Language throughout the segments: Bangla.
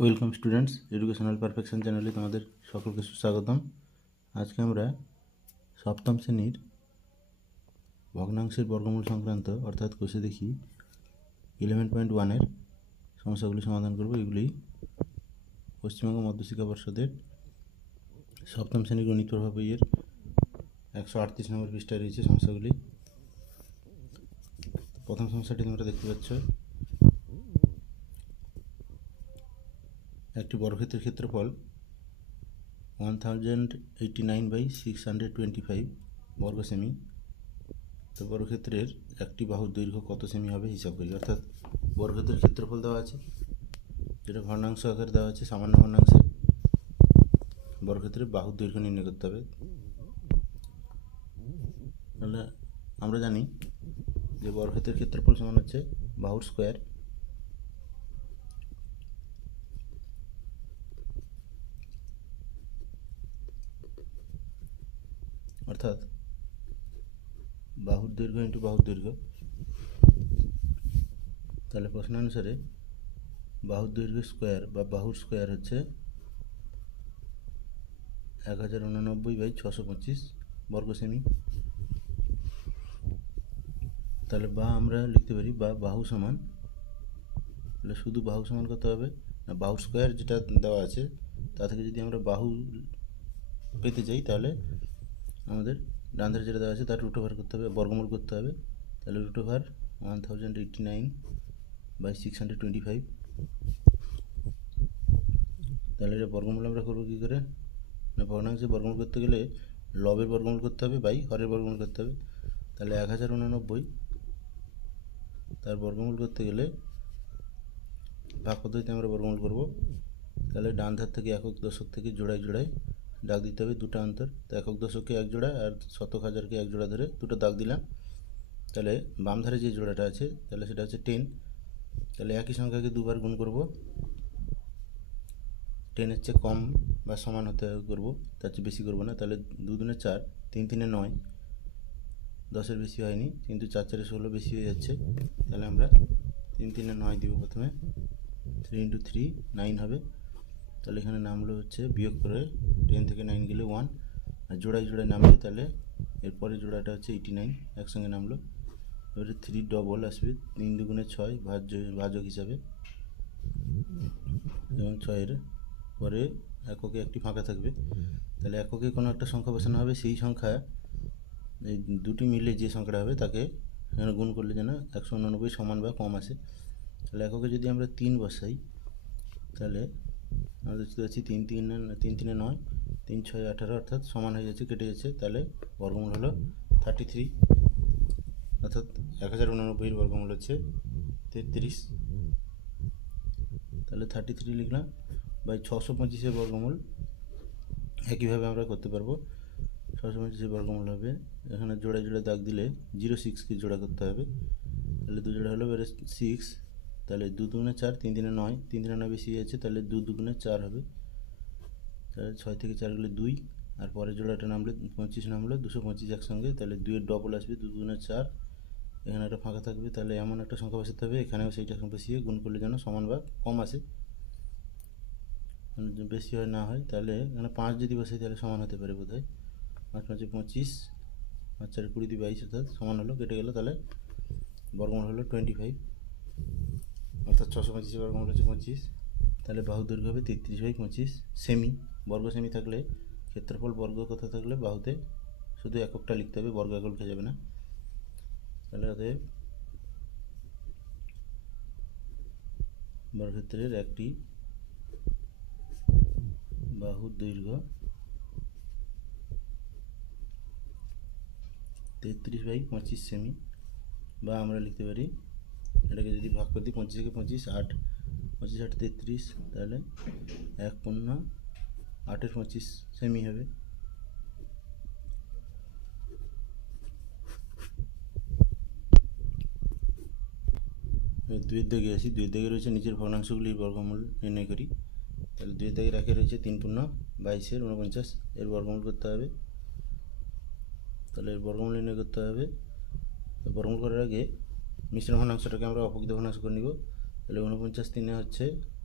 ওয়েলকাম স্টুডেন্টস, এডুকেশনাল পারফেকশন চ্যানেলে তোমাদের সকলকে সুস্বাগতম। আজকে আমরা সপ্তম শ্রেণীর ভগ্নাংশের বর্গমূল সংক্রান্ত অর্থাৎ কোষে দেখি 11.1-এর সমস্যাগুলি সমাধান করব। এগুলি পশ্চিমবঙ্গ মধ্যশিক্ষা পর্ষদের সপ্তম শ্রেণীর গণিত প্রভাব বইয়ের 138 নম্বর পৃষ্ঠায় রয়েছে সমস্যাগুলি। প্রথম সমস্যাটি তোমরা দেখতে পাচ্ছ, একটি বর্গক্ষেত্রের ক্ষেত্রফল 1089/625 বর্গ সেমি। তো বর্গক্ষেত্রের একটি বাহুর দৈর্ঘ্য কত সেমি হবে হিসাব করি। অর্থাৎ বর্গক্ষেত্রের ক্ষেত্রফল দেওয়া আছে, যেটা ভগ্নাংশ আকারে দেওয়া আছে সামান্য ভগ্নাংশে। বর্গক্ষেত্রের বাহুর দৈর্ঘ্য নির্ণয় করতে হবে। তাহলে আমরা জানি যে বর্গক্ষেত্রের ক্ষেত্রফল সমান হচ্ছে বাহুর স্কোয়ার। অর্থাৎ বাহুর দৈর্ঘ্য ইন্টু বাহুর দৈর্ঘ্য। তাহলে প্রশ্নানুসারে বাহুর দৈর্ঘ্য স্কোয়ার বা বাহুর স্কোয়ার হচ্ছে 1089/625 বর্গ সেমি। তাহলে বা আমরা লিখতে পারি বা বাহু সমান, তাহলে শুধু বাহু সমান কত হবে না, বাহুর স্কোয়ার যেটা দেওয়া আছে তা থেকে যদি আমরা বাহু পেতে চাই তাহলে আমাদের ডান ধারে যেটা দেওয়া আছে তার রুট ওভার করতে হবে, বর্গমূল করতে হবে। তাহলে রুট ওভার 1089/625। তাহলে এটা বর্গমূল আমরা করবো কী করে না, ভগ্নাংশে বর্গমূল করতে গেলে লবের বর্গমূল করতে হবে বাই হরের বর্গমূল করতে হবে। তাহলে 1089 তার বর্গমূল করতে গেলে ভাগ পদ্ধতিতে আমরা বর্গমূল করব। তাহলে ডান ধার থেকে একক দশক থেকে জোড়ায় জোড়ায় দাগ দিতে হবে, দুটো অন্তর। তো একক দশককে এক জোড়া আর শতক হাজারকে এক জোড়া ধরে দুটো দাগ দিলাম। তাহলে বাম ধারে যে জোড়াটা আছে তাহলে সেটা হচ্ছে 10। তাহলে একই সংখ্যাকে দুবার গুণ করব, 10-এর চেয়ে কম বা সমান হতে করব, তার চেয়ে বেশি করব না। তাহলে 2 দুনে 4, 3 3-এ 9, 10-এর বেশি হয়নি, কিন্তু 4 4-এ 16 বেশি হয়ে যাচ্ছে। তাহলে আমরা 3 3-এ 9 দিব প্রথমে, 3 × 3 9 হবে। তাহলে এখানে নামলো হচ্ছে, বিয়োগ করে 10 থেকে 9 গেলে 1, আর জোড়ায় জোড়ায় নামবে। তাহলে এরপরে জোড়াটা হচ্ছে 89 একসঙ্গে নামলো। এবারে 3 ডবল আসবে, 3 2-গুণে 6 ভাজক হিসাবে, যেমন 6-এর পরে এককে একটি ফাঁকা থাকবে। তাহলে এককে কোনো একটা সংখ্যা বসানো হবে, সেই সংখ্যা এই দুটি মিলে যে সংখ্যাটা হবে তাকে গুণ করলে যেন 189 সমান বা কম আসে। তাহলে এককে যদি আমরা 3 বসাই তাহলে আমরা দেখতে পাচ্ছি 3 3-এ 9, 3 6 18, অর্থাৎ সমান হয়ে যাচ্ছে, কেটে যাচ্ছে। তাহলে বর্গমূল হলো 33, অর্থাৎ 1089-এর বর্গমূল হচ্ছে 33। তাহলে 33 লিখলাম। বাই 625-এর বর্গমূল একইভাবে আমরা করতে পারবো। 625-এর বর্গমূল হবে, এখানে জোড়ায় জোড়ায় দাগ দিলে 06-কে জোড়া করতে হবে। তাহলে 2 জোড়া হলো, এবারে 6। তাহলে 2 2-গুণে 4, 3 3-এ 9, 3 3-এ 9 বেশি আছে, তাহলে 2 2-গুণে 4 হবে। তাহলে 6 থেকে 4 গেলে 2, আর পরে জোড়াটা নামলে 25 নামলো, 225 একসঙ্গে। তাহলে 2-এর ডবল আসবে, 2 2-গুণে 4, এখানে একটা ফাঁকা থাকবে। তাহলে এমন একটা সংখ্যা বসাতে হবে, এখানেও সেইটা বসিয়ে গুণ করলে যেন সমান বা কম আসে, বেশি হয় না হয়। তাহলে এখানে 5 যদি বসে তাহলে সমান হতে পারে বোধ হয়। 5 5-এ 25, 5 4-এ 20 দিয়ে 22, অর্থাৎ সমান হলো, কেটে গেল। তাহলে বর্গমূল হলো 25, অর্থাৎ 625-এর বর্গমূল হচ্ছে 25। তাহলে বাহু দৈর্ঘ্য হবে 33/25 সেমি। বর্গ সেমি থাকলে ক্ষেত্রফল বর্গ কথা থাকলে বাহুতে শুধু এককটা লিখতে হবে, বর্গ একক লেখা যাবে না। তাহলে অতএব বর্গক্ষেত্রের একটি বাহুর দৈর্ঘ্য 33/25 সেমি। বা আমরা লিখতে পারি, এটাকে যদি ভাগ করে দিই 25-এ 25, 8, 25 8 33, তাহলে 1/8-এর 25 সেমি হবে। দুইয়ের দাগে আসি, দুইয়ের দাগে রয়েছে নিচের ভগ্নাংশগুলির বর্গমূল নির্ণয় করি। তাহলে 2-এর দাগে রাখে রয়েছে 3 22-এর 49, এর বর্গমূল করতে হবে। তাহলে এর বর্গমূল নির্ণয় করতে হবে। বর্গমূল করার আগে মিশ্র ভগ্নাংশটাকে আমরা অপকৃত ভগ্নাংশ করে নিব। তাহলে 49 3-এ হচ্ছে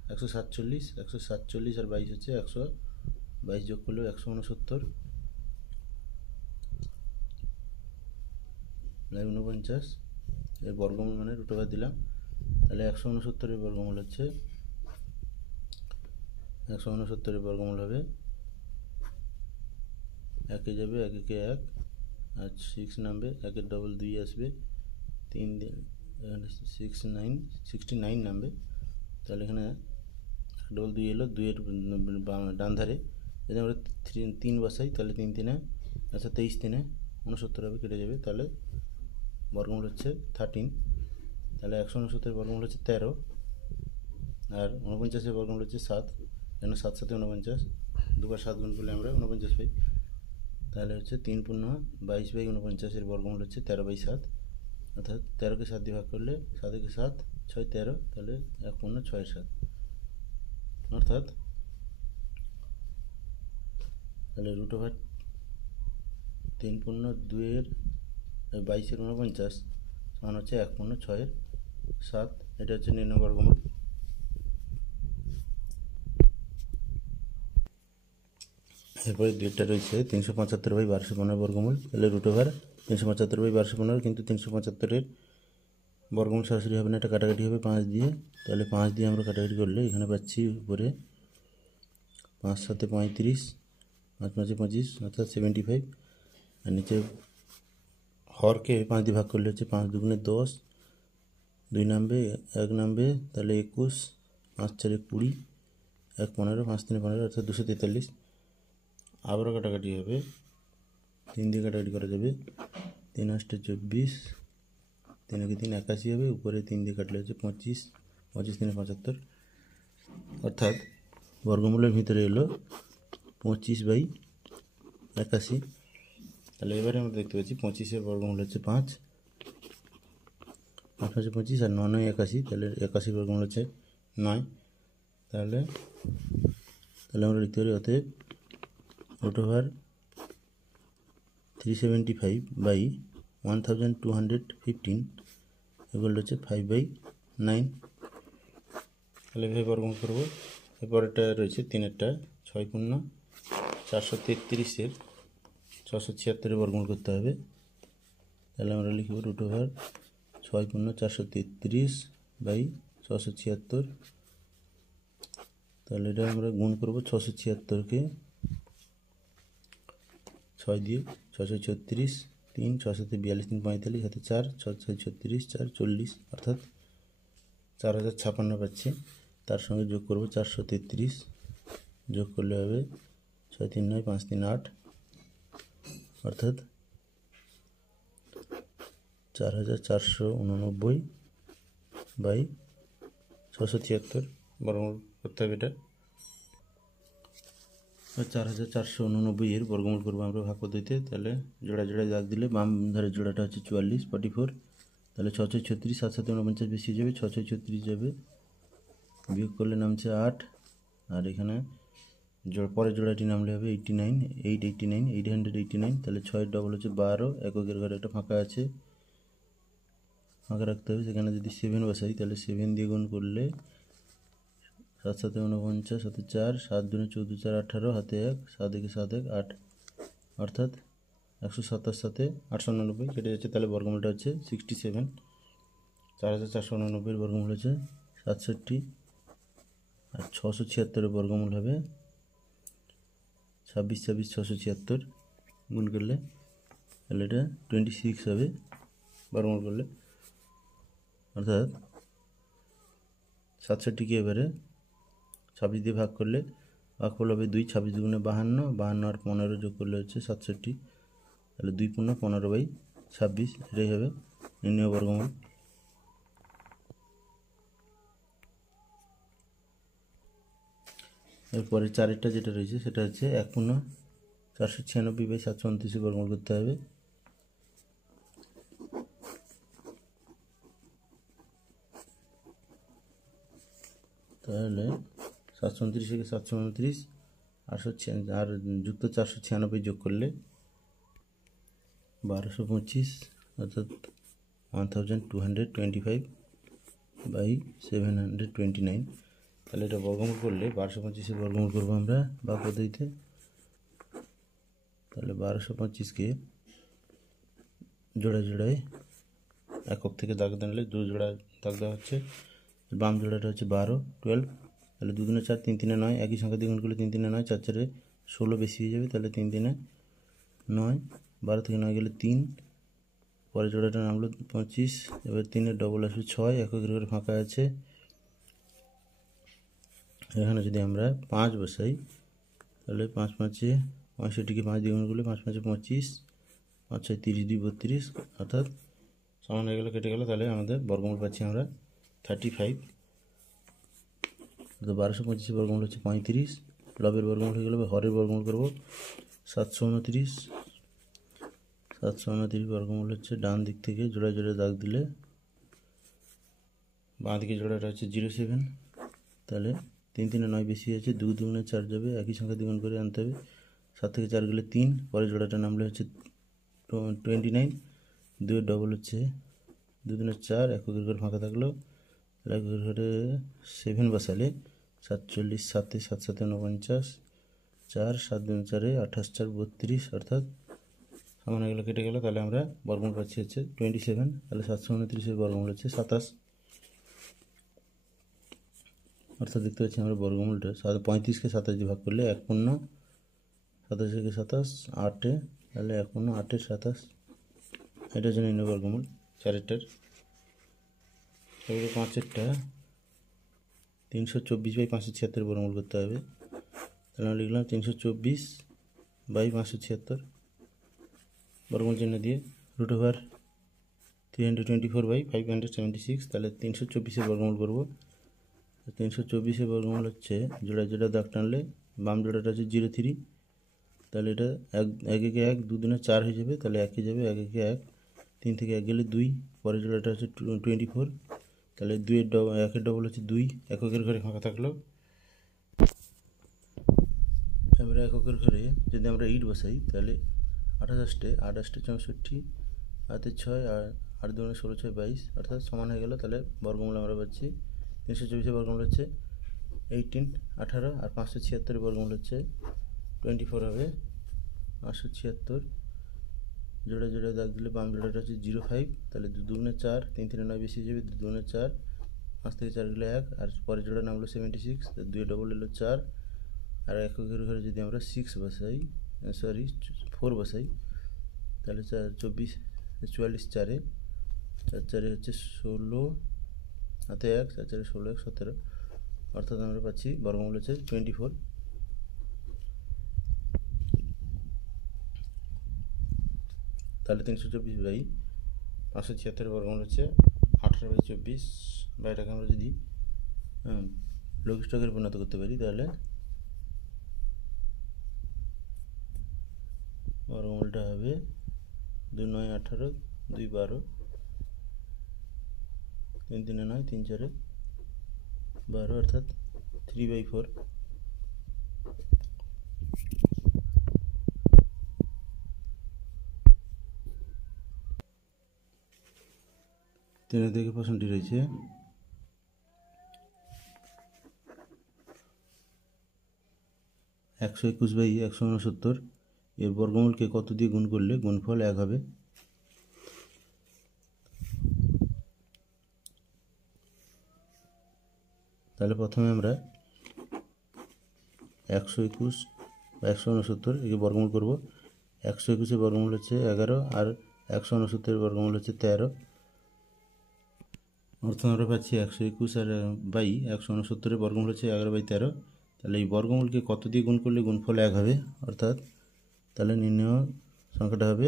147, 147 আর 22 হচ্ছে 122, যোগ করলেও 169, 49 এর বর্গমূল মানে √, দিলাম। তাহলে 169 এর বর্গমূল হচ্ছে 169 এর বর্গমূল হবে, একে যাবে, একে 1 আর 6 নামবে, একের ডবল 2 আসবে, 3 69 নামবে। তাহলে এখানে ডবল 2 এলো, 2-এর ডান ধারে যদি আমরা 3 বসাই তাহলে 3 3 আচ্ছা 23 3 69 হবে, কেটে যাবে। তাহলে বর্গমূল হচ্ছে 13। তাহলে 169 বর্গমূল হচ্ছে 13, আর 49 বর্গমূল হচ্ছে 7। এখানে 7 7 49, দুবার 7 গুণ করলে আমরা 49 পাই। তাহলে হচ্ছে 3 পূর্ণ 22/49 এর বর্গমূল হচ্ছে 13/7, অর্থাৎ 13কে 7 দিয়ে ভাগ করলে 7 একে 7, 6 13, তাহলে 1 পূর্ণ 6/7, অর্থাৎ তাহলে √3 পূর্ণ 2-এর 22-এর 49 সমান হচ্ছে 1 পূর্ণ 6/7। এটা হচ্ছে নির্ণয় বর্গমূল। এরপরে দুইটা রয়েছে 375/1215 বর্গমূল। তাহলে √375/1215, কিন্তু 375-এর বর্গমূল সরাসরি হবে না, এটা কাটাকাটি হবে 5 দিয়ে। তাহলে 5 দিয়ে আমরা কাটাকাটি করলে এখানে পাচ্ছি উপরে 5 7 35, 5 5 25, অর্থাৎ 75। আর নিচে হরকে 5 দিয়ে ভাগ করলে হচ্ছে 5 2 10, 2 নামবে, 1 নামবে, তাহলে 21, 5 4 20, 1 15, 5 3 15, অর্থাৎ 243। আবারও কাটাকাটি হবে, 3 দিয়ে কাটাকাটি করা যাবে, 3 8 24, 3 1 3 81 হবে, উপরে 3 দিয়ে কাটলে হচ্ছে 25, 25 3 75, অর্থাৎ বর্গমূলের ভিতরে এলো 25/81। তাহলে এবারে আমরা দেখতে পাচ্ছি 25-এর বর্গমূল হচ্ছে 5, 5 5 25 আর 9 9 81, তাহলে 81 বর্গমূল হচ্ছে 9। তাহলে আমরা লিখতে পারি অতএব √375/1215 এগুলো হচ্ছে 5/9। তাহলে এভাবে বর্গমূল করবো। এরপরেরটা রয়েছে 3-এরটা, 6 পূর্ণ 433-এর 676 বর্গমূল করতে হবে। তাহলে আমরা লিখব √6 পূর্ণ 433/676। তাহলে এটা আমরা গুণ করবো 676-কে 6 দিয়ে, 636, 3 6 7 42 3 45, হাতে 4 6 6 36 4 40, অর্থাৎ 4056 পাচ্ছি। তার সঙ্গে যোগ করব 433, যোগ করলে হবে 6 3 9 5 3 8, অর্থাৎ 4489/676 বর্গমূল করতে হবে। এটা 4489 এর বর্গমূল করবো আমরা ভাগ পদ্ধতিতে। তাহলে জোড়া জোড়ায় দাগ দিলে বাম ধারের জোড়াটা হচ্ছে 44 44, তাহলে 6 6 36, 7 7 49 বেশি যাবে, 6 6 36 যাবে, বিয়োগ করলে নামছে 8, আর এখানে পরের জোড়াটি নামলে হবে 89 889 889, তাহলে 6-এর ডবল হচ্ছে 12, এককের ঘরে একটা ফাঁকা আছে, ফাঁকা রাখতে হবে, সেখানে যদি 7 বসাই তাহলে 7 দিয়ে গুণ করলে 7 7 49, হাতে 4 7 2 14 4 18, হাতে 1 7 1 7 1 8, অর্থাৎ 127 সাথে 899 কেটে যাচ্ছে। তাহলে বর্গমূলটা হচ্ছে 67। 4489-এর বর্গমূল হচ্ছে 67, আর 676-এর বর্গমূল হবে 26 26 676 গুণ করলে, তাহলে এটা 26 হবে বর্গমূল করলে, অর্থাৎ 67কে এবারে 26 দিয়ে ভাগ করলে ভাগফল হবে 2, 26 দুগুণে 52, 52 আর 15 যোগ করলে হচ্ছে 67, তাহলে 2 পূর্ণ 15/26, এটাই হবে নির্ণয় বর্গমূল। এরপরে 4-এরটা যেটা রয়েছে সেটা হচ্ছে 1 পূর্ণ 496/729 বর্গমূল করতে হবে। তাহলে 729 থেকে 729 আর যুক্ত 496 যোগ করলে 1225, অর্থাৎ 1225/729, তাহলে এটা বর্গমূল করলে 1225-এর বর্গমূল করবো আমরা বা পদ্ধতিতে। তাহলে 1225-কে জোড়ায় জোড়ায় একক থেকে দাগ দিলে 2 জোড়া দাগ দেওয়া হচ্ছে। বাম জোড়াটা হচ্ছে 12 12, তাহলে 2 দুগুণে 4 3 3 9, একই সংখ্যা দ্বিগুণ করলে 3 3 9, 4 4 16 বেশি হয়ে যাবে, তাহলে 3 3 9, 12 থেকে 9 গেলে 3, পরে জোড়াটা নামলো 25, এবার 3-এর ডবল আসবে 6, এককের ঘরে ফাঁকা আছে। এখানে যদি আমরা 5 বসাই তাহলে 5 5-এ 65-কে 5 দ্বিগুণ করলে 5 5-এ 25, 5 6 30 2 32, অর্থাৎ সমান হয়ে গেল, কেটে গেল। তাহলে আমাদের বর্গমূল পাচ্ছি আমরা 35। তো 1225-এর বর্গমূল হচ্ছে 35, লবের বর্গমূল হয়ে গেল, হরের বর্গমূল করবো 729। 729 বর্গমূল হচ্ছে ডান দিক থেকে জোড়ায় জোড়ায় দাগ দিলে বাঁ দিকে জোড়াটা হচ্ছে 07, তাহলে 3 3-এ 9 বেশি আছে, 2 দুগুণে 4 যাবে, একই সংখ্যা দ্বিগুণ করে আনতে হবে, 7 থেকে 4 গেলে 3, পরে জোড়াটা নামলে হচ্ছে 29, 2-এর ডবল হচ্ছে 2 দুগুণে 4, এককের ঘরে ফাঁকা থাকলো, এককের ঘরে 7 বসালে 47, 7-এ 7 7-এ 49, 4 7 2 4-এ 28 4 32, অর্থাৎ সমান হয়ে গেলো, কেটে গেল। তাহলে আমরা বর্গমূল পাচ্ছি হচ্ছে 27। তাহলে 729-এর বর্গমূল হচ্ছে 27, অর্থাৎ দেখতে পাচ্ছি আমরা বর্গমূলটা 35-কে 27 দিয়ে ভাগ করলে 1 27-কে 27 8-এ, তাহলে 1 8-এর 27, এটার জন্য নির্ণয় বর্গমূল 4-এরটার। এবারে 5-এরটা 324/576 বর্গমূল করতে হবে। তাহলে আমরা লিখলাম 324/576 বর্গমূল চিহ্ন দিয়ে √324/576, তাহলে 324-এর বর্গমূল করবো। 324-এর বর্গমূল হচ্ছে জোড়া জোড়া দাগ টানলে বাম জোড়াটা হচ্ছে 03, তাহলে এটা 1 1 1 2 দুগুণে 4 হয়ে যাবে, তাহলে 1 যাবে, 1 1 1, 3 থেকে 1 গেলে 2, পরের জোড়াটা হচ্ছে 24, তাহলে 2-এর ডবল 1-এর ডবল হচ্ছে 2, এককের ঘরে ফাঁকা থাকলো। এবারে এককের ঘরে যদি আমরা 8 বসাই তাহলে 28 8 64, 8 6 আর 8 দুগুণে 16 6 22, অর্থাৎ সমান হয়ে গেল। তাহলে বর্গমূল আমরা পাচ্ছি 324-এর বর্গমূল হচ্ছে 18 18, আর 576-এর বর্গমূল হচ্ছে 24 হবে 576। জোড়া জোড়া দাগ দিলে বাম জোড়াটা হচ্ছে 05, তাহলে 2 দুগুণে 4, 3 3-এ 9 বেশি যাবে, 2 দুগুণে 4, 5 থেকে 4 গেলে 1, আর পরের জোড়া নামলো 76, 2-এর ডবল এলো 4, আর এককের ঘরে যদি আমরা 6 বসাই 4 বসাই তাহলে 24 44 4-এ 4 4-এ হচ্ছে 16, হাতে 1, 4 4-এ 16 1 17, অর্থাৎ আমরা পাচ্ছি বর্গমূল হচ্ছে 24। তাহলে 324/576 বর্গমূল হচ্ছে 18/24, বা এটাকে আমরা যদি লঘিষ্ঠকের পরিণত করতে পারি তাহলে বর্গমূলটা হবে 2 9 18, 2 12, 3 3-এ 9, 3 4-এ 12, অর্থাৎ 3/4। 3 থেকে প্রশ্নটি রয়েছে 121/169 এর বর্গমূলকে কত দিয়ে গুণ করলে গুণফল 1 হবে? তাহলে প্রথমে আমরা 121/169 একে বর্গমূল করব। 121-এর বর্গমূল হচ্ছে 11, আর 169-এর বর্গমূল হচ্ছে 13, অর্থাৎ আমরা পাচ্ছি 121/169-এর বর্গমূল হচ্ছে 11/13। তাহলে এই বর্গমূলকে কত দিয়ে গুণ করলে গুণফল 1 হবে, অর্থাৎ তাহলে নির্ণয় সংখ্যাটা হবে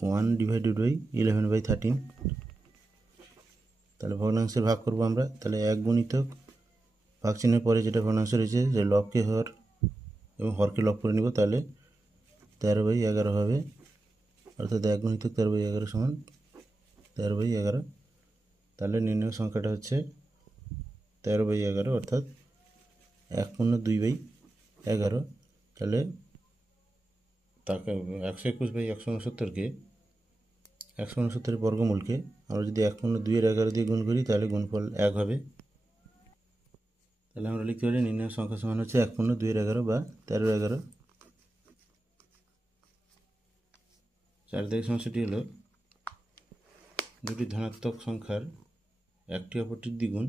1/11/13। তাহলে ভগ্নাংশের ভাগ করব আমরা, তাহলে 1 গুণিতক ভাগ চিহ্নের পরে যেটা ভগ্নাংশ রয়েছে যে লবকে হর এবং হরকে লব করে নিব, তাহলে 13/11 হবে, অর্থাৎ 1 গুণিতক 13/11 সমান 13/11। তাহলে নির্ণয় সংখ্যাটা হচ্ছে 13/11, অর্থাৎ 1/2/11। তাহলে তাকে 121/169-কে 169-এর বর্গমূলকে আমরা যদি 1/2-11 দিয়ে গুণ করি তাহলে গুণফল 1 হবে। তাহলে আমরা লিখতে পারি নির্ণয় সংখ্যা সমান হচ্ছে 1/2-11 বা 13-11। 4 দাগের সমস্যাটি হলো দুটি ধনাত্মক সংখ্যার একটি অপরটির দ্বিগুণ,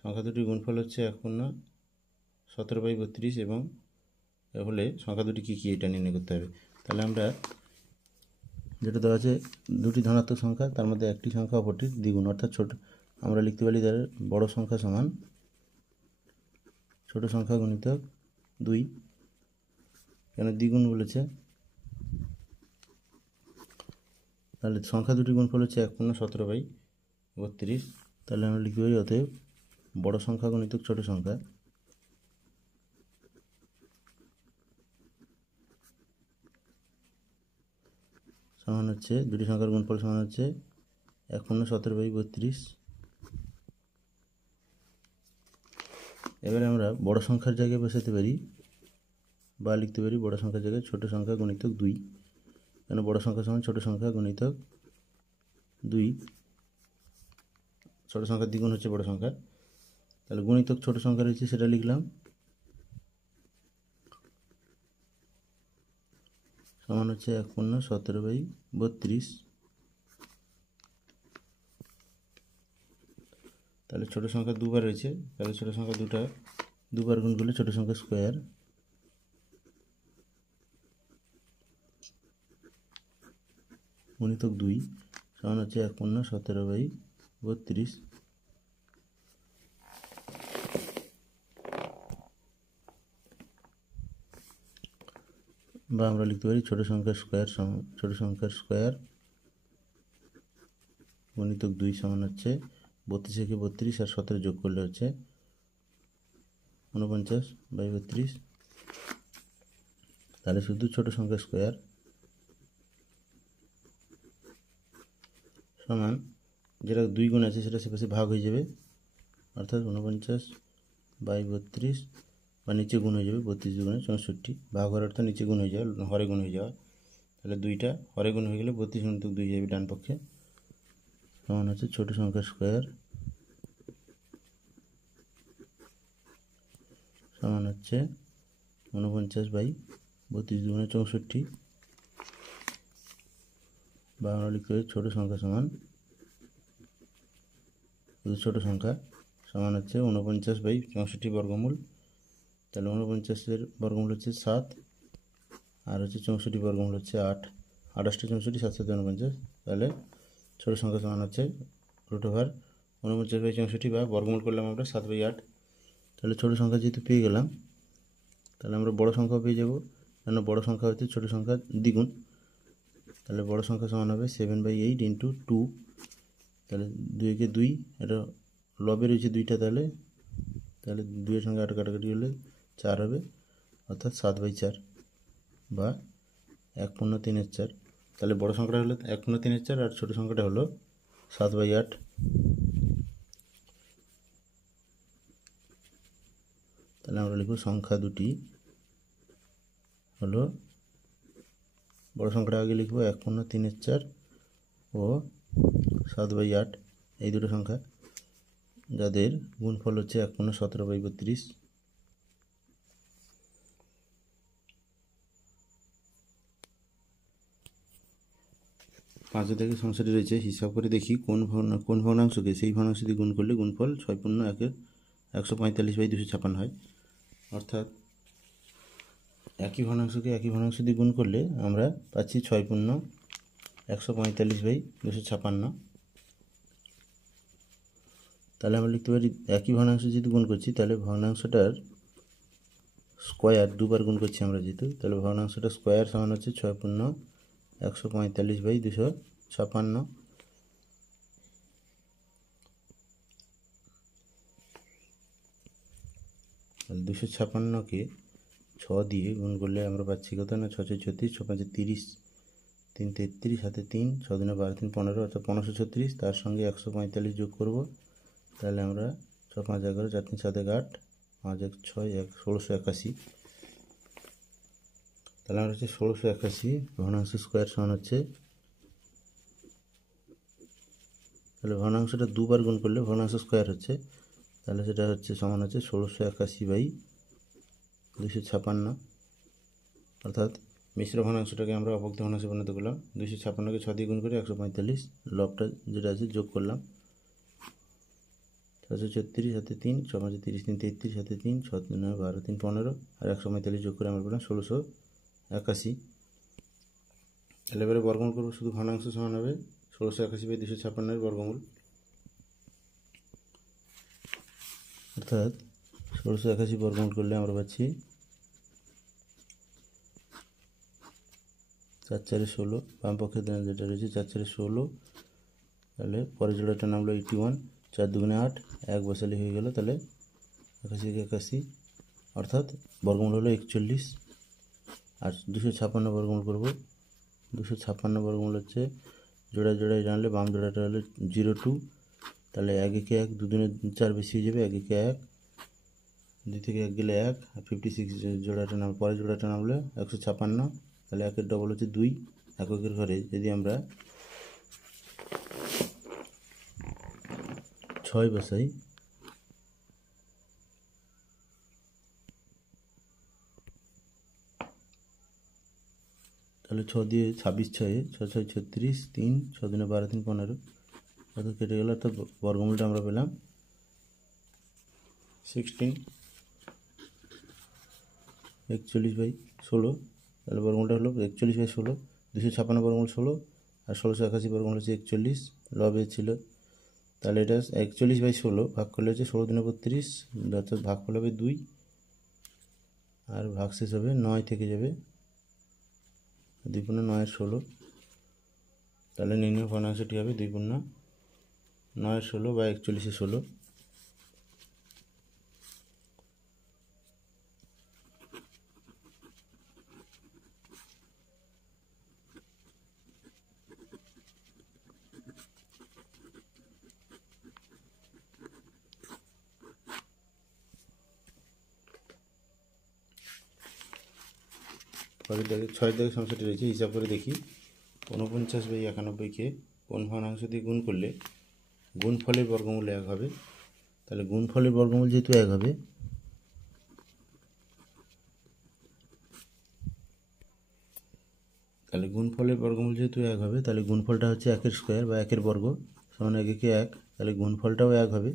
সংখ্যা দুটির গুণফল হচ্ছে 1/17/32 এবং হলে সংখ্যা দুটি কী কী এটা নির্ণয় করতে হবে। তাহলে আমরা যেটা দেওয়া আছে দুটি ধনাত্মক সংখ্যা, তার মধ্যে একটি সংখ্যা অপরটির দ্বিগুণ, অর্থাৎ আমরা লিখতে পারি তার বড় সংখ্যা সমান ছোট সংখ্যা গুণিতক 2, কেন দ্বিগুণ বলেছে। তাহলে সংখ্যা দুটির গুণফল হচ্ছে 1/17/32। তাহলে আমরা লিখতে পারি অতএব বড় সংখ্যা গুণিতক ছোট সংখ্যা সমান হচ্ছে দুটি সংখ্যার গুণফল সমান হচ্ছে 1/17/32। এবারে আমরা বড় সংখ্যার জায়গায় বসাতে পারি বা লিখতে পারি বড় সংখ্যার জায়গায় ছোট সংখ্যা গুণিতক 2, কেন বড় সংখ্যা সমান ছোট সংখ্যা গুণিতক 2, ছোট সংখ্যার দ্বিগুণ হচ্ছে বড় সংখ্যা। তাহলে গুণিতক ছোট সংখ্যা রয়েছে সেটা লিখলাম, সমান হচ্ছে 1/17/32। তাহলে ছোট সংখ্যা দুবার রয়েছে, তাহলে ছোট সংখ্যা দুবার গুণ করলে ছোট সংখ্যা স্কোয়ার গুণিতক 2 সমান হচ্ছে 1/17/32। বা আমরা লিখতে পারি ছোট সংখ্যার স্কোয়ার গুণিতক 2 সমান হচ্ছে 32 আর 17 যোগ করলে হচ্ছে 49/32। তাহলে শুধু ছোট সংখ্যা স্কোয়ার সমান যেটা 2 গুণ আছে সেটা সেপাশে ভাগ হয়ে যাবে, অর্থাৎ 49/32 বা নিচে গুণ হয়ে যাবে 32 গুণে 64, ভাগ হওয়ার অর্থ নিচে গুণ হয়ে যাওয়া, হরে গুণ হয়ে যাওয়া। তাহলে 2টা হরে গুণ হয়ে গেলে 32 গুণিতক 2 যাবে ডান পক্ষে, সমান হচ্ছে ছোট সংখ্যা স্কোয়ার সমান হচ্ছে 49/32 গুণে 64। বা আমরা লিখতে পারি ছোট সংখ্যা সমান ছোট সংখ্যা সমান হচ্ছে 49/64 বর্গমূল। তাহলে 49-এর বর্গমূল হচ্ছে 7 আর হচ্ছে 64 বর্গমূল হচ্ছে 8, 28 64 7 7 49। তাহলে ছোট সংখ্যা সমান হচ্ছে √49/64 বা বর্গমূল করলাম আমরা 7/8। তাহলে ছোট সংখ্যা যেহেতু পেয়ে গেলাম, তাহলে আমরা বড় সংখ্যা পেয়ে যাব, কেন বড় সংখ্যা হচ্ছে ছোট সংখ্যার দ্বিগুণ। তাহলে বড় সংখ্যা সমান হবে 7/8 × 2। তাহলে 2 2, এটা লবে রয়েছে 2টা, তাহলে 2-এর সঙ্গে 8 কাটাকাটি হলে 4 হবে, অর্থাৎ 7/4 বা 1/3/4। তাহলে বড় সংখ্যাটা হলো 1/3/4 আর ছোট সংখ্যাটা হলো 7/8। তাহলে আমরা লিখব সংখ্যা দুটি হলো, বড় সংখ্যাটা আগে লিখব 1/3/4 ও 7/8, এই দুটো সংখ্যা যাদের গুণফল হচ্ছে 1/17/32। 5 থেকে সংখ্যাটি রয়েছে, হিসাব করে দেখি কোন ভগ্নাংশকে সেই ভগ্নাংশ দিয়ে গুণ করলে গুণফল 6/145/256 হয়। অর্থাৎ একই ভগ্নাংশকে একই ভগ্নাংশ দিয়ে গুণ করলে আমরা পাচ্ছি 6/145/256। তাহলে আমরা লিখতে পারি একই ভগ্নাংশ যেহেতু গুণ করছি, তাহলে ভগ্নাংশটার স্কোয়ার দুবার গুণ করছি আমরা যেহেতু, তাহলে ভগ্নাংশটা স্কোয়ার সমান হচ্ছে 6/145/256। তাহলে 256কে 6 দিয়ে গুণ করলে আমরা পাচ্ছি কত না 6 × 36, 6 × 5 = 30, 3 × 33, 7 × 3, 6 × 12, 3 × 15, অর্থাৎ 1536। তার সঙ্গে 145 যোগ করব, তাহলে আমরা 6 × 5 = 11, 4 × 3 = 7, 8, 5 × 1 = 6, 1681। তাহলে আমরা হচ্ছে 1681 ভগ্নাংশ স্কোয়ার সমান হচ্ছে, তাহলে ভগ্নাংশটা দুবার গুণ করলে ভগ্নাংশ স্কোয়ার হচ্ছে, তাহলে সেটা হচ্ছে সমান হচ্ছে 1681/256, অর্থাৎ মিশ্র ভগ্নাংশটাকে আমরা অপক্ত ভগ্নাংশে পরিণত করলাম। 256কে 6 দিয়ে গুণ করে 145, লবটা যেটা আছে যোগ করলাম, 436 সাথে 3, 6 5 30, 3 33, সাথে 3, 6 9 12, 3 15, আর 145 যোগ করে আমরা পেলাম 1681। তাহলে এবারে বর্গমূল করবো, শুধু ভগ্নাংশ সমান হবে 1681/256 বর্গমূল, অর্থাৎ 1681 বর্গমূল করলে আমরা পাচ্ছি 4 4 16, বাম পক্ষে যেটা রয়েছে 4 4 16, তাহলে পরের জোড়াটা নামলো 81, 4 2 8, 1 বসালে হয়ে গেল, তাহলে 81 অর্থাৎ বর্গমূল হলো 41। আর 256 বর্গমূল করবো, 256 বর্গমূল হচ্ছে জোড়ায় জোড়ায় জানলে বাম জোড়াটা হলো 02, তাহলে 1 1 1, 2 2 4 বেশি হয়ে যাবে, 1 1 1, 2 থেকে 1 গেলে 1, আর 56 জোড়াটা নাম পরের জোড়াটা নামলো 156, তাহলে 1 এর ডবল হচ্ছে 2, এককের ঘরে যদি আমরা 6 বসাই, তাহলে 6 দিয়ে 26 6, 6 6 36, 3, 6 2 12, 3 15, অর্থাৎ কেটে গেল, অর্থাৎ বর্গমূলটা আমরা পেলাম 16, 41/16, তাহলে বর্গমূলটা হলো 41/16, 256 বর্গমূল 16, আর 1681 বর্গমূল হচ্ছে 41, লবে ছিল, তাহলে এটা 41/16 ভাগ করলে হচ্ছে 16 2 32, অর্থাৎ ভাগফল হবে 2, আর ভাগশেষ হবে 9 থেকে যাবে, 2 × 9 = 16, তাহলে নির্ণয় ভগ্নাংশটি হবে 2 × 9 = 16 বা 41/16। পরের 6 দাগের সমস্যাটি রয়েছে, হিসাব করে দেখি 49/91কে কোন ভগ্নাংশ দিয়ে গুণ করলে গুণফলের বর্গমূল 1 হবে। তাহলে গুণফলের বর্গমূল যেহেতু 1 হবে, তাহলে গুণফলের বর্গমূল যেহেতু 1 হবে, তাহলে গুণফলটা হচ্ছে 1 স্কোয়ার বা 1 বর্গ সমান 1 1 1, তাহলে গুণফলটাও 1 হবে।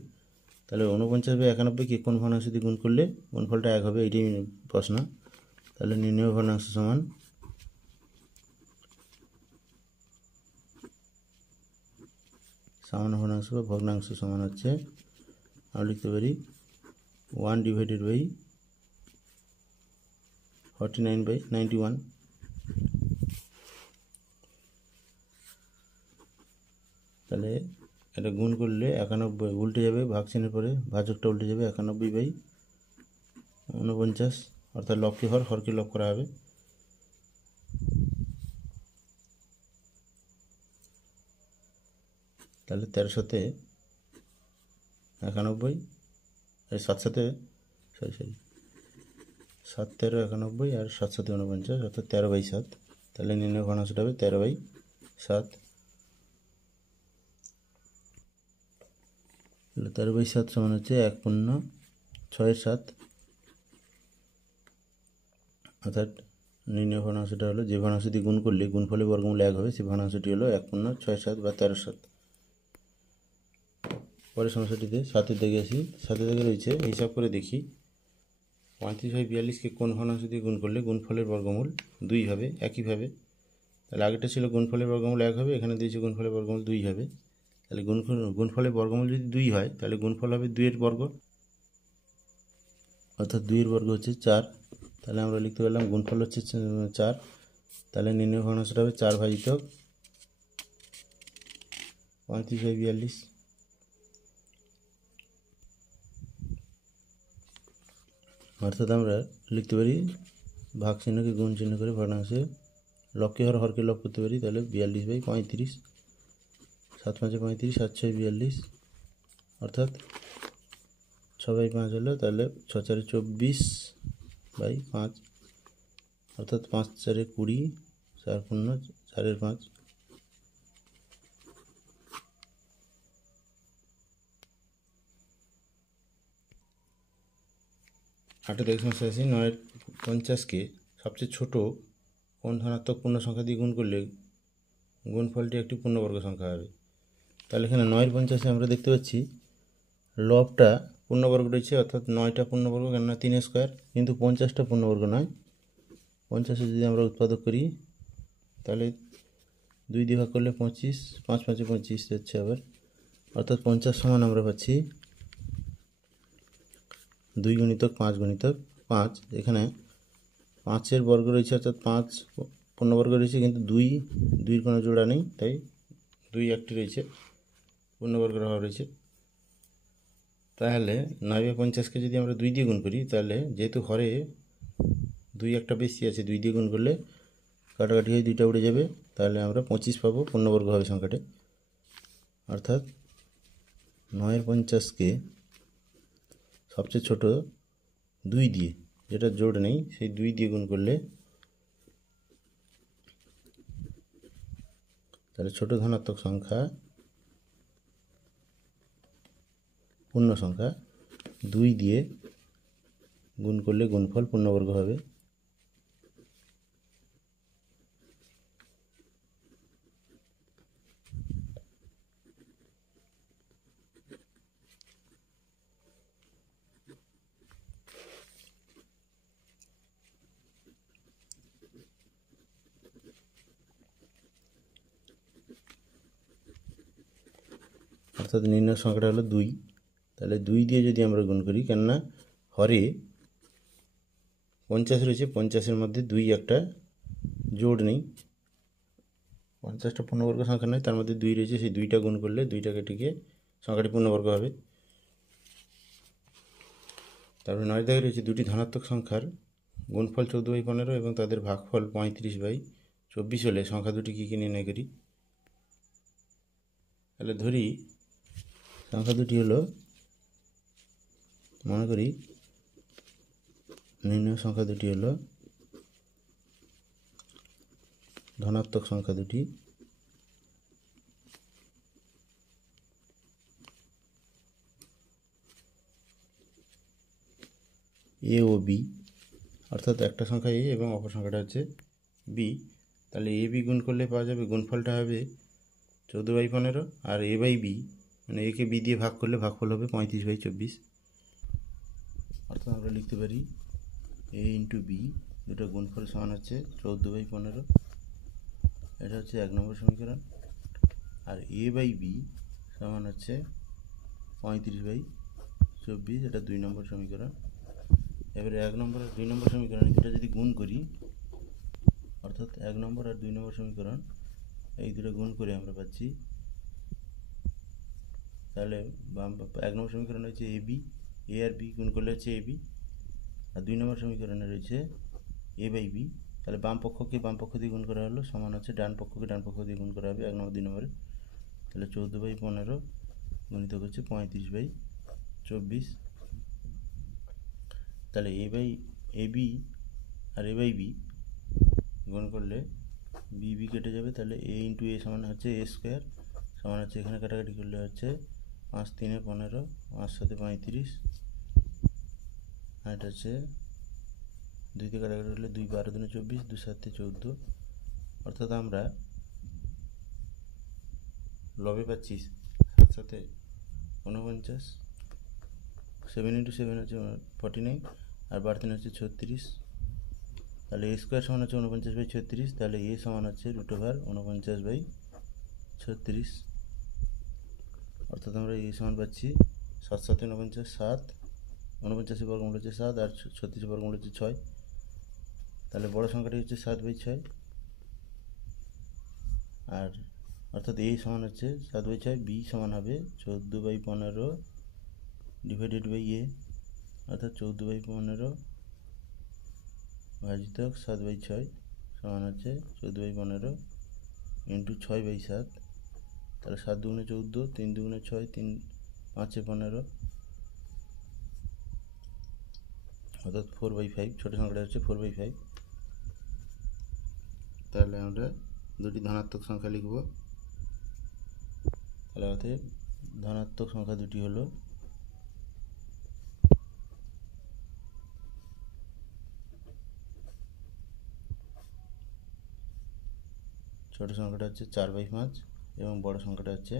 তাহলে 49/91কে কোন ভগ্নাংশ দিয়ে গুণ করলে গুণফলটা 1 হবে, এটাই প্রশ্ন। তাহলে নির্ণয় ভগ্নাংশ সমান সামান্য ভগ্নাংশ বা ভগ্নাংশ সমান হচ্ছে, আমরা লিখতে পারি 1/49/91। তাহলে এটা গুণ করলে 91 উল্টে যাবে, ভাগ চিহ্নের পরে ভাজকটা উল্টে যাবে, 91/49, অর্থাৎ লবকে হর, হরকে লব করা হবে। তাহলে 13 সাথে 91, 7 সাথে 7 13 91, আর 7 7 49, অর্থাৎ 13/7। তাহলে নির্ণয় ভগ্নাংশটা হবে 13/7। তাহলে 13/7 সমান হচ্ছে 1/6/7, অর্থাৎ নির্ণয় ভগ্নাংশটা হলো যে ভগ্নাংশ দিয়ে গুণ করলে গুণফলের বর্গমূল 1 হবে, সেই ভগ্নাংশটি হলো 1/6/7 বা 13/7। পরের সমস্যাটিতে 7 দাগে আসি। 7 দাগে রয়েছে, হিসাব করে দেখি 35/42কে কোন ভগ্নাংশ দিয়ে গুণ করলে গুণফলের বর্গমূল 2 হবে। একইভাবে তাহলে আগেরটা ছিল গুণফলের বর্গমূল 1 হবে, এখানে দিয়েছে গুণফলের বর্গমূল 2 হবে। তাহলে গুণফলের বর্গমূল যদি 2 হয়, তাহলে গুণফল হবে 2 এর বর্গ, অর্থাৎ 2 এর বর্গ হচ্ছে 4। তাহলে আমরা লিখতে পারলাম গুণফল হচ্ছে 4। তাহলে নির্ণয় ভগ্নাংশটা হবে 4/35/42, অর্থাৎ আমরা লিখতে পারি ভাগ চিহ্নকে গুণ চিহ্ন করে ভগ্নাংশে লবকে হর, হরকে লব করতে পারি। তাহলে 42/35, 7 5 35, 7 6 42, অর্থাৎ 6/5 হলো, তাহলে 6 4 24/5, অর্থাৎ 5 4 20, 4 5 4/5। 8 দেখে সমস্যা আছে 950কে সবচেয়ে ছোট কোন ধনাত্মক পূর্ণ সংখ্যা দিয়ে গুণ করলে গুণফলটি একটি পূর্ণবর্গ সংখ্যা হবে। তাহলে এখানে 950-এ আমরা দেখতে পাচ্ছি লবটা পূর্ণবর্গ রয়েছে, অর্থাৎ 9টা পূর্ণবর্গ, কেননা 3 স্কোয়ার, কিন্তু 50টা পূর্ণবর্গ নয়। 50-এ যদি আমরা উৎপাদক করি তাহলে 2 দিয়ে ভাগ করলে 25, 5 5 25 যাচ্ছে আবার, অর্থাৎ 50 সমান আমরা পাচ্ছি 2 গুণিতক 5 গুণিতক 5। এখানে 5-এর বর্গ রয়েছে, অর্থাৎ 5 পূর্ণবর্গ রয়েছে, কিন্তু 2-2-এর কোনো জোড়া নেই, তাই 2 একটি রয়েছে, পূর্ণবর্গের অভাব রয়েছে। তাহলে 9/50-কে যদি আমরা 2 দিয়ে গুণ করি, তাহলে যেহেতু হরে 2 একটা বেশি আছে, 2 দিয়ে গুণ করলে কাটাকাটি হয়ে 2টা উড়ে যাবে, তাহলে আমরা 25 পাবো, পূর্ণবর্গ হবে সংখ্যাটি। অর্থাৎ 9/50-কে সবচেয়ে ছোট 2 দিয়ে, যেটা জোড় নেই, সেই 2 দিয়ে গুণ করলে তাহলে ছোট ধনাত্মক সংখ্যা পূর্ণ সংখ্যা 2 দিয়ে গুণ করলে গুণফল পূর্ণবর্গ হবে। অর্থাৎ নির্ণয় সংখ্যাটা হলো 2। তাহলে 2 দিয়ে যদি আমরা গুণ করি, কেননা হরে 50 রয়েছে, 50-এর মধ্যে 2 একটা জোড় নেই, 50টা পূর্ণবর্গ সংখ্যা নয়, তার মধ্যে 2 রয়েছে, সেই 2টা গুণ করলে 2টা কেটে সংখ্যাটি পূর্ণবর্গ হবে। তারপরে 9 দাগে রয়েছে 2টি ধনাত্মক সংখ্যার গুণফল 14/15 এবং তাদের ভাগফল 35/24 হলে সংখ্যা দুটি কী কী নির্ণয় করি। তাহলে ধরি সংখ্যা দুটি হলো, মনে করি নির্ণয় সংখ্যা দুটি হলো ধনাত্মক সংখ্যা দুটি এ ও বি, অর্থাৎ একটা সংখ্যা এ এবং অপর সংখ্যাটা হচ্ছে বি। তাহলে এ বি গুণ করলে পাওয়া যাবে, গুণফলটা হবে 14/15, আর এ বাই বি মানে একে বি দিয়ে ভাগ করলে ভাগফল হবে 35/24। অর্থাৎ আমরা লিখতে পারি এ ইন্টু বি দুটো গুণফল সমান হচ্ছে 14/15, এটা হচ্ছে 1 নম্বর সমীকরণ। আর এ বাই বি সমান হচ্ছে 35/24, এটা 2 নম্বর সমীকরণ। এবারে 1 নম্বর আর 2 নম্বর সমীকরণ দুটো যদি গুণ করি, অর্থাৎ 1 নম্বর আর 2 নম্বর সমীকরণ এই দুটো গুণ করে আমরা পাচ্ছি, তাহলে 1 নম্বর সমীকরণে হচ্ছে A B, A R B গুণ করলে হচ্ছে এ বি, আর 2 নম্বর সমীকরণে রয়েছে এ বাই বি। তাহলে বাম পক্ষকে বাম পক্ষ দিয়ে গুণ করা হলো, সমান হচ্ছে ডান পক্ষকে ডান পক্ষ দিয়ে গুণ করা হবে 1 নম্বর 2 নম্বরে। তাহলে 14/15 গুণিতক হচ্ছে 35/24। তাহলে এ বাই এ বি আর এ বাই বি গুণ করলে বি বি কেটে যাবে, তাহলে এ ইন্টু এ সমান হচ্ছে এ স্কোয়ার, সমান হচ্ছে এখানে কাটাকাটি করলে হচ্ছে 5 3 15, 5 7 35, আর এটা হচ্ছে 2 দিয়ে কাটাকাটি করলে 2 12 2 24, 2 7 14। অর্থাৎ আমরা লবে পাচ্ছি 7 7 49, 7 ইন্টু 7 হচ্ছে 49, আর 12 হচ্ছে 36। তাহলে এ স্কোয়ার সমান হচ্ছে 49/36, তাহলে এ সমান হচ্ছে √49/36। অর্থাৎ আমরা এ সমান পাচ্ছি 7 7 49, 7, 49-এর বর্গমূল হচ্ছে 7, আর 36-এর বর্গমূল হচ্ছে 6। তাহলে বড় সংখ্যাটি হচ্ছে 7/6, আর অর্থাৎ এ সমান হচ্ছে 7/6, বি সমান হবে 14/15 ডিভাইডেড বাই এ, অর্থাৎ 14/15 ভাজিতক 7/6 সমান হচ্ছে 14/15 ইন্টু 6/7। তাহলে 7 2 14, 3 2 6, 3 5 15, অর্থাৎ 4/5, ছোটো সংখ্যাটা হচ্ছে 4/5। তাহলে আমরা দুটি ধনাত্মক সংখ্যা লিখব। তাহলে অতএব ধনাত্মক সংখ্যা দুটি হলো ছোট সংখ্যাটা হচ্ছে 4/5 এবং বড় সংখ্যাটা হচ্ছে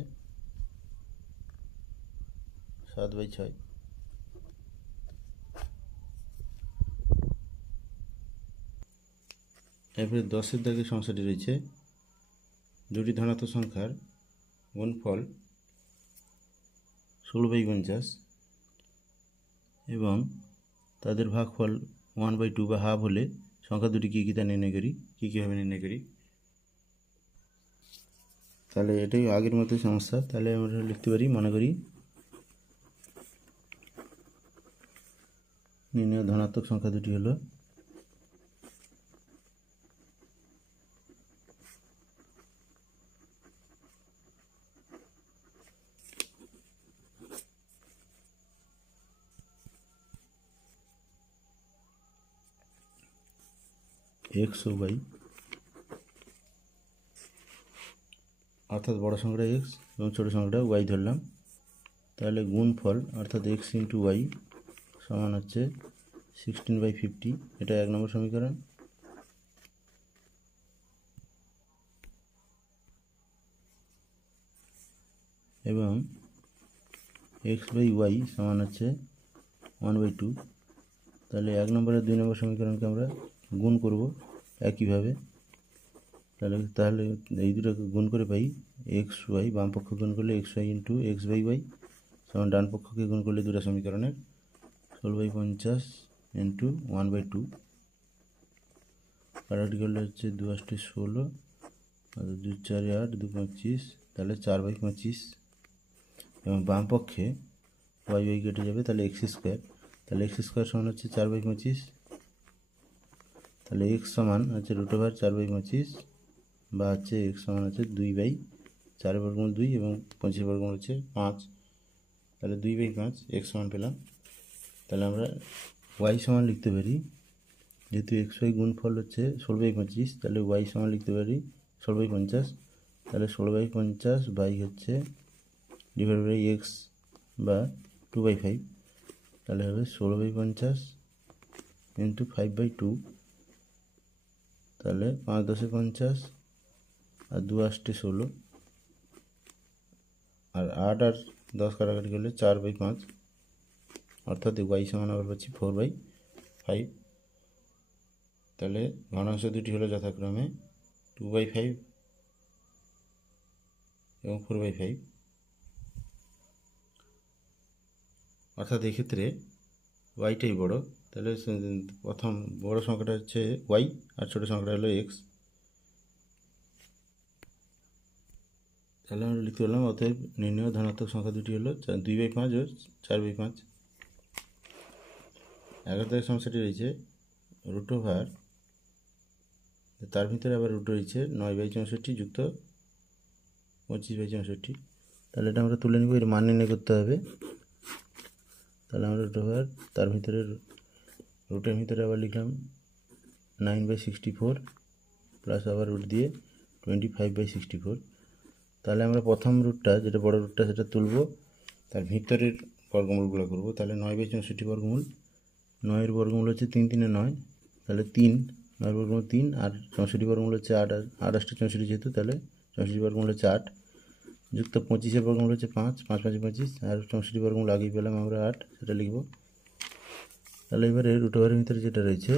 7/6। এরপরে 10-এর দাগে সমস্যাটি রয়েছে দুটি ধনাত্মক সংখ্যার গুণফল 16/50 এবং তাদের ভাগফল 1/2 বা হাফ হলে সংখ্যা দুটি কী তা নির্ণয় করি। কীভাবে নির্ণয় করি? তাহলে এটাই আগের মতোই সমস্যা। তাহলে আমরা লিখতে পারি, মনে করি নির্ণয় ধনাত্মক সংখ্যা দুটি হলো x ও y, অর্থাৎ বড় সংখ্যাটা x এবং ছোটো সংখ্যাটা y ধরলাম। তাহলে গুণফল অর্থাৎ x ইন্টু y সমান হচ্ছে 16/50। এটা 1 নম্বর সমীকরণ। এবং x/y সমান হচ্ছে 1/2। তাহলে 1 নম্বর আর 2 নম্বর সমীকরণকে আমরা গুণ করব একইভাবে। তাহলে এই দুটোকে গুণ করে পাই xy, বাম পক্ষ গুণ করলে xy ইন্টু x/y সমান ডান পক্ষকে গুণ করলে দুটো সমীকরণের 16/50 ইন্টু 1/2। কাটাকাটি করলে হচ্ছে 2 × 8 = 16, 2 × 4 = 8, 2 × 25, তাহলে 4/25। এবং বাম পক্ষে y কেটে যাবে, তাহলে x²। তাহলে x² সমান হচ্ছে 4/25। তাহলে x সমান হচ্ছে √4/25 বা হচ্ছে x সমান হচ্ছে 2/4 এবং 25 হচ্ছে 5। তাহলে 2/5 x সমান পেলাম। তাহলে আমরা y সমান লিখতে পারি, যেহেতু xy গুণফল হচ্ছে 16/25, তাহলে y সমান লিখতে পারি 16/50। তাহলে 16/50 বাই হচ্ছে / x বা 2/5। তাহলে হবে 16/50 ইন্টু 5/2। তাহলে 5 × 10 = 50 আর 2 × 8 = 16 আর 8 আর 10 কাটাকাটি করলে 4/5, অর্থাৎ y সমান আবার পাচ্ছি 4/5। তাহলে ভগ্নাংশ দুটি হলো যথাক্রমে 2/5 এবং 4/5। অর্থাৎ এক্ষেত্রে ওয়াইটাই বড়। তাহলে প্রথম বড় সংখ্যাটা হচ্ছে ওয়াই আর ছোটো সংখ্যাটা হলো এক্স। তাহলে আমরা লিখতে পারলাম অতএব নির্ণয় ধনাত্মক সংখ্যা দুটি হলো 2/5 ও 4/5। 11 দাগের সমস্যাটি রয়েছে √, তার ভিতরে আবার রুট রয়েছে 9/64 যুক্ত 25/64। তাহলে এটা আমরা তুলে নিব, এর মান নির্ণয় করতে হবে। তাহলে আমরা √, তার ভিতরে রুটের ভিতরে আবার লিখলাম 9/64 প্লাস আবার রুট দিয়ে 25/64। তাহলে আমরা প্রথম রুটটা, যেটা বড় রুটটা, সেটা তুলব, তার ভিতরের বর্গমূলগুলো করব। তাহলে 9/64 বর্গমূল, 9-এর বর্গমূল হচ্ছে 3 × 3 = 9, তাহলে 3, 9 বর্গমূল 3, আর 64 বর্গমূল হচ্ছে 8, 8 × 8 = 64 যেহেতু, তাহলে 64 বর্গমূল হচ্ছে 8, যুক্ত 25-এর বর্গমূল হচ্ছে 5, 5 × 5 = 25, আর 64 বর্গমূল আগেই পেলাম আমরা 8, সেটা লিখব। তাহলে এবারে √এর ভিতরে যেটা রয়েছে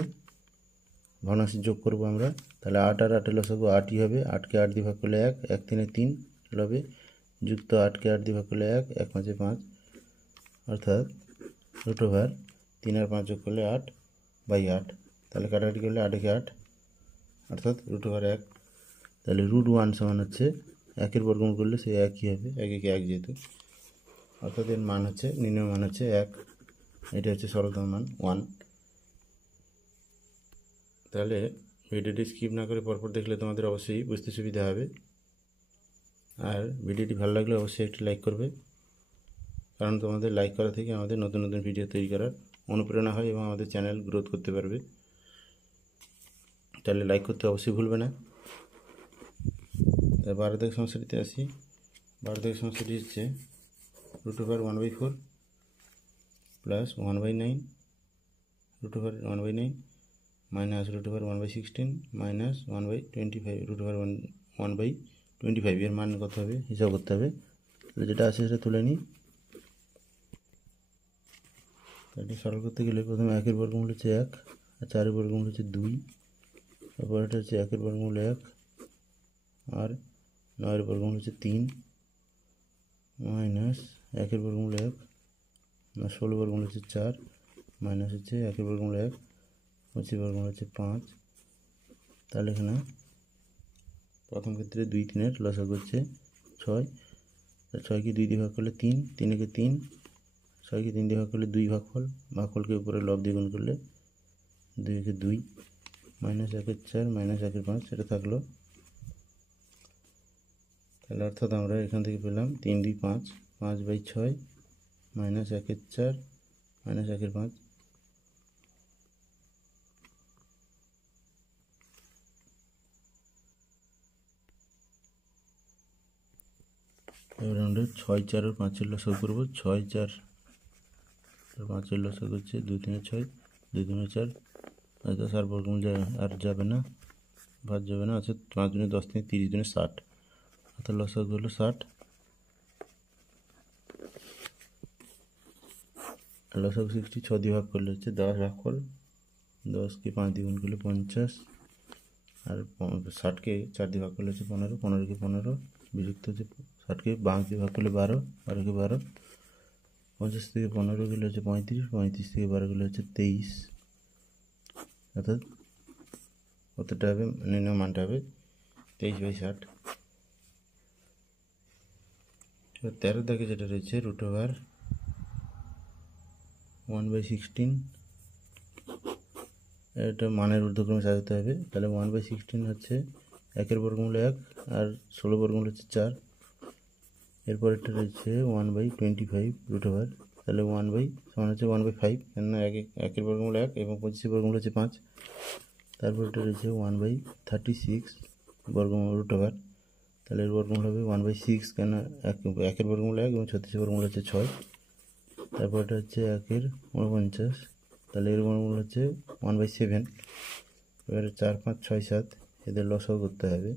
ভগ্নাংশ যোগ করব আমরা। তাহলে 8 আর 8 লসাগু 8ই হবে। 8কে 8 দিয়ে ভাগ করলে 1, 1 × 3 = 3 হবে, যুক্ত 8কে 8 দিয়ে ভাগ করলে 1, 1 × 5 = 5, অর্থাৎ √, 3 আর 5 যোগ করলে 8/8। তাহলে কাটাকাটি করলে 8 × 8, অর্থাৎ √1। তাহলে √1 সমান হচ্ছে 1-এর বর্গমূল করলে সে 1ই হবে, 1 × 1 যেহেতু, অর্থাৎ এর মান হচ্ছে, নির্ণয় মান হচ্ছে 1। এটা হচ্ছে সরলতম মান 1। তাহলে ভিডিওটি স্কিপ না করে পরপর দেখলে তোমাদের অবশ্যই বুঝতে সুবিধা হবে। আর ভিডিওটি ভালো লাগলে অবশ্যই একটি লাইক করবে, কারণ তোমাদের লাইক করা থেকে আমাদের নতুন নতুন ভিডিও তৈরি করার অনুপ্রেরণা হয় এবং আমাদের চ্যানেল গ্রোথ করতে পারবে। তাহলে লাইক করতে অবশ্যই ভুলবে না। 12 দাগের সমস্যাটিতে আসি। 12 দাগের সমস্যাটি হচ্ছে √1/4 প্লাস 1/9, √1/9 মাইনাস √1/16 মাইনাস 1/25, 1/25 এর মান কত হবে হিসাব করতে হবে। তাহলে যেটা আছে সেটা তুলে নিই। এটা সরল করতে গেলে প্রথমে 1 এর বর্গমূল হচ্ছে 1, আর 4 এর বর্গমূল হচ্ছে 2, তারপর এটা হচ্ছে 1 এর বর্গমূল 1, আর 9 এর বর্গমূল হচ্ছে 3, মাইনাস 1 এর বর্গমূল 1, না 16 বর্গমূল হচ্ছে 4, মাইনাস হচ্ছে 1 এর বর্গমূল 1, 25 বর্গমূল হচ্ছে 5। তাহলে এখানে প্রথম ক্ষেত্রে 2 3 এর লসাগু হচ্ছে 6, 6কে 2 দিয়ে ভাগ করলে 3, 3 3, 6কে 3 দিয়ে ভাগ করলে 2 ভাগফলকে উপরে লব দিয়ে গুণ করলে 2 2, মাইনাস 1 এর 4 মাইনাস 1 এর 5 এটা থাকলো। তাহলে অর্থাৎ আমরা এখান থেকে পেলাম 3 2 5, 5/6 মাইনাস 1 এর 4 মাইনাস 1 এর 5। এবার আমরা 6 4 আর 5 এর লসাগু করবো। 6 4 আর 5 এর লসাগু হচ্ছে 2 3 6, 2 3 4, আর 10 আর বর্গমূল আর যাবে না, ভাগ যাবে না, আছে 5 দুনে 10 থেকে 30 দুনে 60, অর্থাৎ লসাগু হলো 60। লসাগু 60 6 দিয়ে ভাগ করলে হচ্ছে 10 ভাগফল, 10কে 5 দিয়ে গুণ করলে 50, আর 60কে 4 দিয়ে ভাগ করলে হচ্ছে 15, 15কে 15 বিযুক্ত হচ্ছে 60কে 5 দিয়ে ভাগ করলে 12, 12কে 12, 50 থেকে 15 গেলে হচ্ছে 35, 35 থেকে 12 গেলে হচ্ছে 23, অর্থাৎ কতটা হবে নির্ণয় মানটা হবে 23/60। এবার 13 দাগে যেটা রয়েছে √1/16, এটা মানের ঊর্ধ্বক্রমে সাজাতে হবে। তাহলে 1/16 হচ্ছে 1 এর বর্গমূল 1 আর 16 বর্গমূল হচ্ছে 4, এরপর এটা রয়েছে 1/25 √, তাহলে 1 সমান হচ্ছে 1/5, কেননা 1 এর বর্গমূল 1 এবং 25 এর বর্গমূল হচ্ছে 5। তারপর এটা রয়েছে 1/36 বর্গমূল √, তাহলে এর বর্গমূল হবে 1/6, কেন 1 এর বর্গমূল 1 এবং 36 এর বর্গমূল হচ্ছে 6। তারপর এটা হচ্ছে 1 এর 49, তাহলে এর বর্গমূল হচ্ছে 1/7। এবারে 4 5 6 7 এদের লসাগু করতে হবে।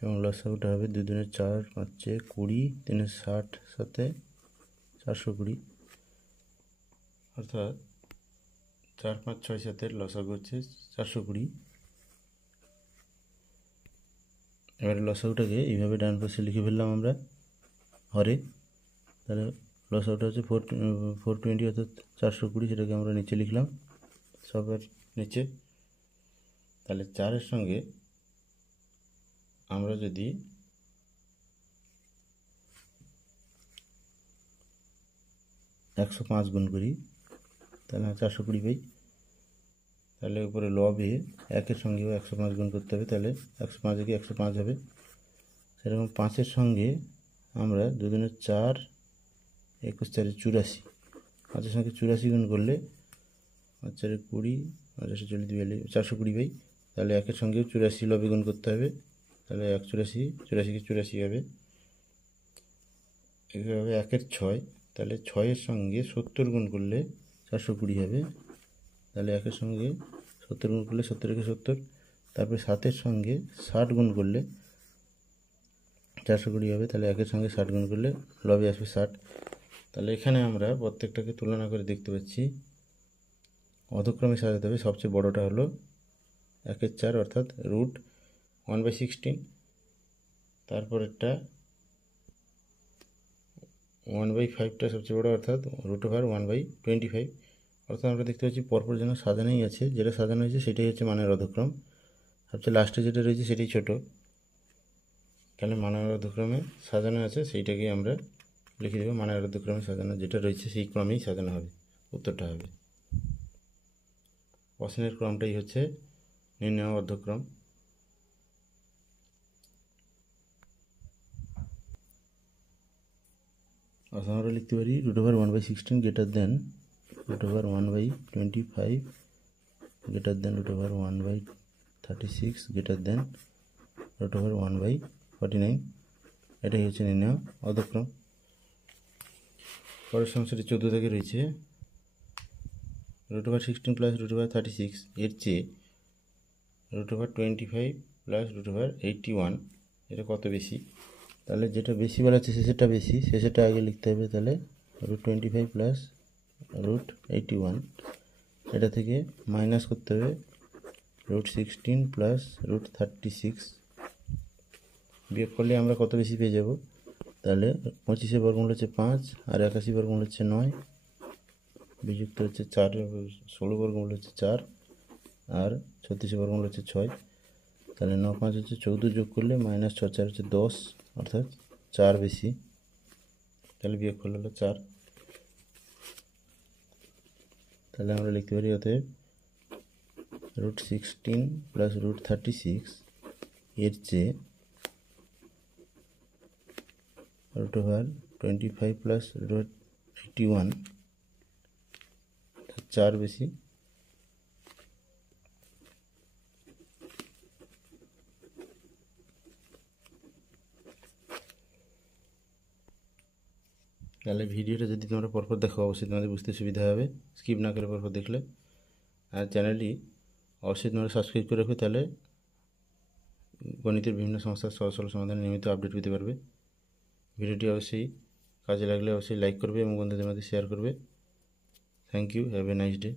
এবং লসাগুটা হবে 2 দুনে 4, 5 20, 3 60, 7 420, অর্থাৎ 4 5 6 7 লসাগু হচ্ছে 420। এবারে লসাগুটাকে এইভাবে ডান পাশে লিখে ফেললাম আমরা হরে। তাহলে লসাগুটা হচ্ছে 420 অর্থাৎ 420, সেটাকে আমরা নিচে লিখলাম সবের নিচে। তাহলে 4-এর সঙ্গে আমরা যদি 105 গুণ করি তাহলে 420 পাই। তাহলে উপরে লবে 1-এর সঙ্গেও 105 গুণ করতে হবে, তাহলে 105 থেকে 105 হবে। সেরকম 5-এর সঙ্গে আমরা 2 দুনে 4, 21 4 84, 5-এর সঙ্গে 84 গুণ করলে 5 4 20, 5 40 420 পাই। তাহলে 1-এর সঙ্গেও 84 লবে গুণ করতে হবে, তাহলে 184, 84কে 84 হবে। এইভাবে 1-এর 6, তাহলে 6-এর সঙ্গে 70 গুণ করলে 420 হবে। তাহলে 1-এর সঙ্গে 70 গুণ করলে 70 কে 70, তারপরে 7-এর সঙ্গে 60 গুণ করলে 420 হবে। তাহলে 1-এর সঙ্গে 60 গুণ করলে লবে আসবে 60। তাহলে এখানে আমরা প্রত্যেকটাকে তুলনা করে দেখতে পাচ্ছি অধক্রমে সাজাতে হবে। সবচেয়ে বড়টা হলো 1-এর 4 অর্থাৎ √1/16, তারপরেরটা 1/5টা সবচেয়ে বড় অর্থাৎ √1/25, অর্থাৎ আমরা দেখতে পাচ্ছি পরপর যেন সাজানোই আছে, যেটা সাজানো হয়েছে সেটাই হচ্ছে মানের অধক্রম, সবচেয়ে লাস্টে যেটা রয়েছে সেটাই ছোট। তাহলে মানের অধক্রমে সাজানো আছে সেইটাকেই আমরা লিখে দেবো, মানের অধক্রমে সাজানো যেটা রয়েছে সেই ক্রমেই সাজানো হবে, উত্তরটা হবে। প্রশ্নের ক্রমটাই হচ্ছে নির্ণয় অর্ধক্রম। অর্থাৎ আমরা লিখতে পারি √1/16 greater than √1/25 greater than √1/36 greater than √1/49। এটাই হচ্ছে নির্ণয় অধক্রম। পরের সমস্যাটি 14 থেকে রয়েছে √16 প্লাস √36 এর চেয়ে √25 প্লাস √81 এটা কত বেশি। তাহলে যেটা বেশি বলা আছে শেষেরটা বেশি, শেষেরটা আগে লিখতে হবে। তাহলে √25 প্লাস √81 এটা থেকে মাইনাস করতে হবে √16 প্লাস √36, বিয়োগ করলে আমরা কত বেশি পেয়ে যাব। তাহলে 25 বর্গমূল হচ্ছে 5 আর 81 বর্গমূল হচ্ছে 9, বিযুক্ত হচ্ছে 4, 16 বর্গমূল হচ্ছে 4 আর 36 বর্গমূল হচ্ছে 6। তাহলে 9 5 হচ্ছে 14, যোগ করলে মাইনাস 6 4 হচ্ছে 10, অর্থাৎ 4 বেশি। তাহলে বিয়োগ করলে হলো 4। তাহলে আমরা লিখতে পারি অতএব √16 প্লাস √36 এর চেয়ে √25 প্লাস √81 4 বেশি। তাহলে ভিডিওটা যদি তোমরা পরপর দেখো অবশ্যই তোমাদের বুঝতে সুবিধা হবে, স্কিপ না করে পরপর দেখলে। আর চ্যানেলটি অবশ্যই তোমরা সাবস্ক্রাইব করে রাখবে, তাহলে গণিতের বিভিন্ন সমস্যার সহজ সরল সমাধানে নিয়মিত আপডেট পেতে পারবে। ভিডিওটি অবশ্যই কাজে লাগলে অবশ্যই লাইক করবে এবং বন্ধুদের মধ্যে শেয়ার করবে। Thank you, have a nice day.